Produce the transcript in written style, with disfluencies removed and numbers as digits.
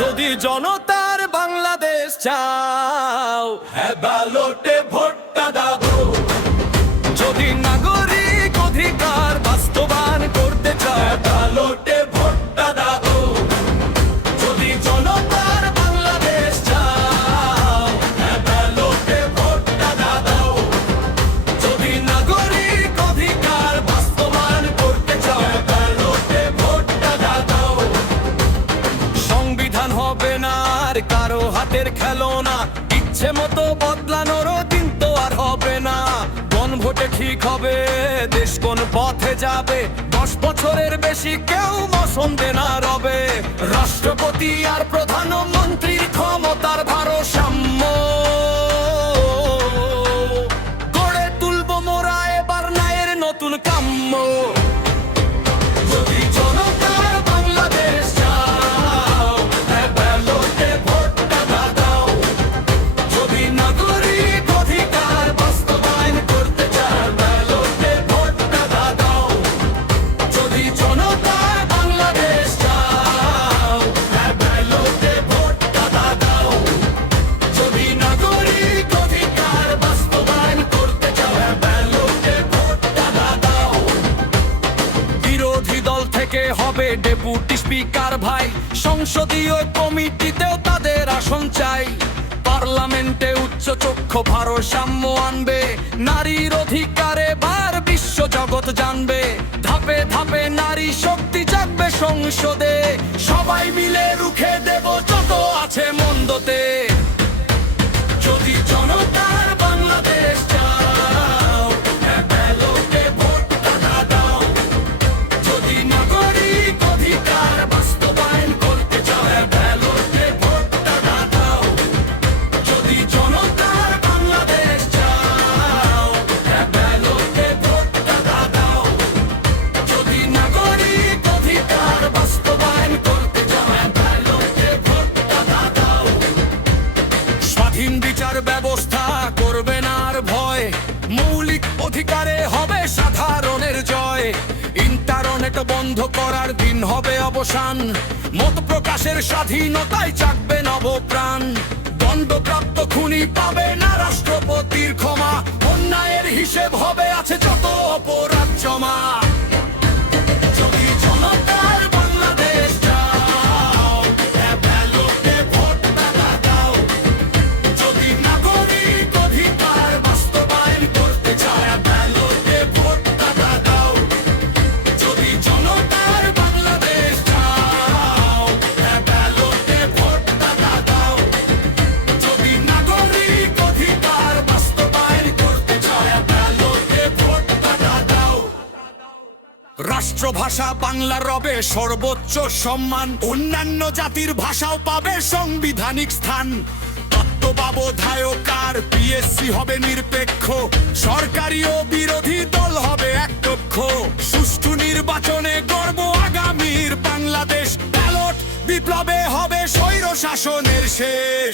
যদি জনতার বাংলাদেশ চাও, হ্যাঁ ব্যালটে ভোটটা দাও। যদি নাগরিক অধিকার বাস্তবায়ন করতে চাও, হ্যাঁ ব্যালটে ভোটটা দাও। যদি জনতার বাংলাদেশ চাও, হ্যাঁ ব্যালটে ভোটটা দাও। যদি নাগরিক অধিকার বাস্তবায়ন করতে চাও, হ্যাঁ ব্যালটে ভোটটা দাও। সংবিধান হবে না আর কারো হাতের খেলনা, ইচ্ছে মতো বদলানোরও দিন তো আর হবে না। কোন ভোটে ঠিক হবে দেশ কোন পথে যাবে, 10 বছরের বেশি কেউ মসন্দে না রবে। রাষ্ট্রপতি আর প্রধানমন্ত্রীর ক্ষমতার ভারসাম্য গড়ে তুলব মোরা এবার ন্যায়ের নতুন কাম্য। যদি জনতার বাংলাদেশ চাও, হ্যাঁ ব্যালটে ভোটটা দাও। যদি নাগরিক অধিকার বাস্তবায়ন করতে চাও, ব্যালটে ভোটটা দাও। যদি জনতার বাংলাদেশ চাও, হ্যাঁ ব্যালটে ভোটটা দাও। যদি নাগরিক অধিকার বাস্তবায়ন করতে চাও, হ্যাঁ ব্যালটে ভোটটা দাও। বিরোধী দল থেকে হবে ডেপুটি স্পিকার ভাই, সংসদীয় কমিটিতেও তাদের আসন চাই। পার্লামেন্টে উচ্চ চক্ষ ভারসাম্য আনবে, নারীর অধিকারে বার বিশ্ব জগৎ জানবে। ধাপে ধাপে নারী শক্তি জাগবে সংসদে, সবাই মিলে রুখে দেব যত আছে মন্দতে। যদি জনতার বাংলাদেশ চাও, হ্যাঁ ব্যালটে ভোটটা দাও। যদি নাগরিক অধিকার বাস্তবায়ন করতে চাও, হ্যাঁ ব্যালটে ভোটটা দাও। যদি জনতার বাংলাদেশ চাও, হ্যাঁ ব্যালটে ভোটটা দাও। যদি নাগরিক অধিকার বাস্তবায়ন করতে চাও, হ্যাঁ ব্যালটে ভোটটা দাও। স্বাধীন বিচার ব্যবস্থা করবে না আর ভয়, মৌলিক অধিকারে হবে সাধারণের জয়। ইন্টারনেট বন্ধ করার দিন হবে অবসান, মত প্রকাশের স্বাধীনতায় জাগবে নবপ্রাণ। দণ্ডপ্রাপ্ত খুনি পাবে না রাষ্ট্রপতির ক্ষমা, অন্যায়ের হিসেব হবে আছে যত অপরাধ জমা। যদি জনতার বাংলাদেশ চাও, হ্যাঁ ব্যালটে ভোটটা দাও। যদি নাগরিক অধিকার বাস্তবায়ন করতে চাও, হ্যাঁ ব্যালটে ভোটটা দাও। যদি জনতার বাংলাদেশ চাও, হ্যাঁ ব্যালটে ভোটটা দাও। যদি নাগরিক অধিকার বাস্তবায়ন করতে চাও, হ্যাঁ ব্যালটে ভোটটা দাও। রাষ্ট্রভাষা বাংলা রবে সর্বোচ্চ সম্মান, অন্যান্য জাতির ভাষাও পাবে সাংবিধানিক স্থান। তত্ত্বাবধায়ক পিএসসি হবে নিরপেক্ষ, সরকারি ও বিরোধী দল হবে এক পক্ষ। সুষ্ঠু নির্বাচনে গর্ব আগামীর বাংলাদেশ, ব্যালট বিপ্লবে হবে স্বৈর শাসনের শেষ।